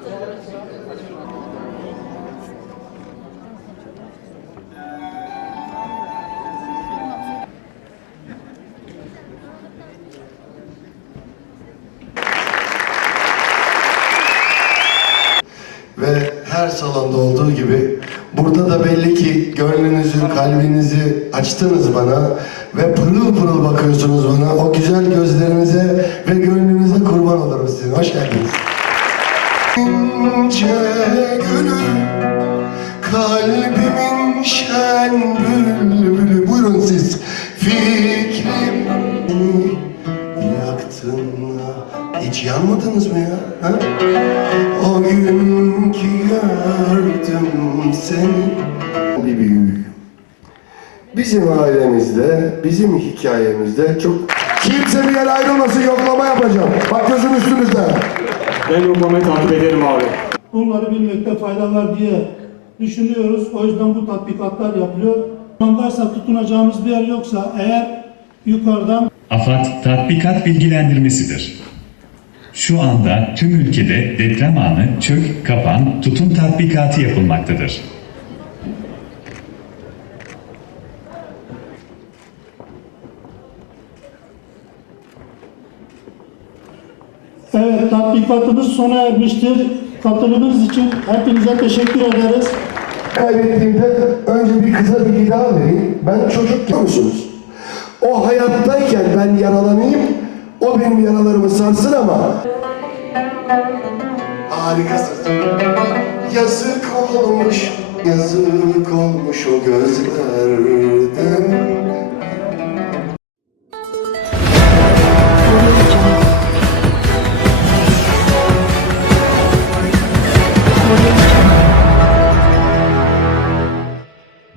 Ve her salonda olduğu gibi burada da belli ki gönlünüzü, kalbinizi açtınız bana ve pırıl pırıl bakıyorsunuz bana. O güzel gözlerinize ve gönlünüze kurban olurum sizin. Hoş geldiniz. İnce gülüm, kalbimin şen bülbülü. Buyurun. Fikrimi yaktın. Hiç yanmadınız mı ya? O gün gördüm seni bir büyük. Bizim ailemizde, bizim hikayemizde çok... Kimse bir yere ayrılmasın, yoklama yapacağım. Bak gözüm üstünüzde. Ben yoklamayı takip ederim abi. Bunları bilmekte fayda var diye düşünüyoruz. O yüzden bu tatbikatlar yapılıyor. Varsa tutunacağımız bir yer yoksa eğer yukarıdan AFAD tatbikat bilgilendirmesidir. Şu anda tüm ülkede deprem anı çök, kapan, tutun tatbikatı yapılmaktadır. Evet tatbikatımız sona ermiştir. Katılımınız için hepinize teşekkür ederiz. Kaybettiğimde önce bir kıza bir gıda vereyim. Ben çocuk biliyor musunuz? O hayattayken ben yaralanayım, o benim yaralarımı sarsın ama... Harikasın. Yazık olmuş, yazık olmuş o gözlerden.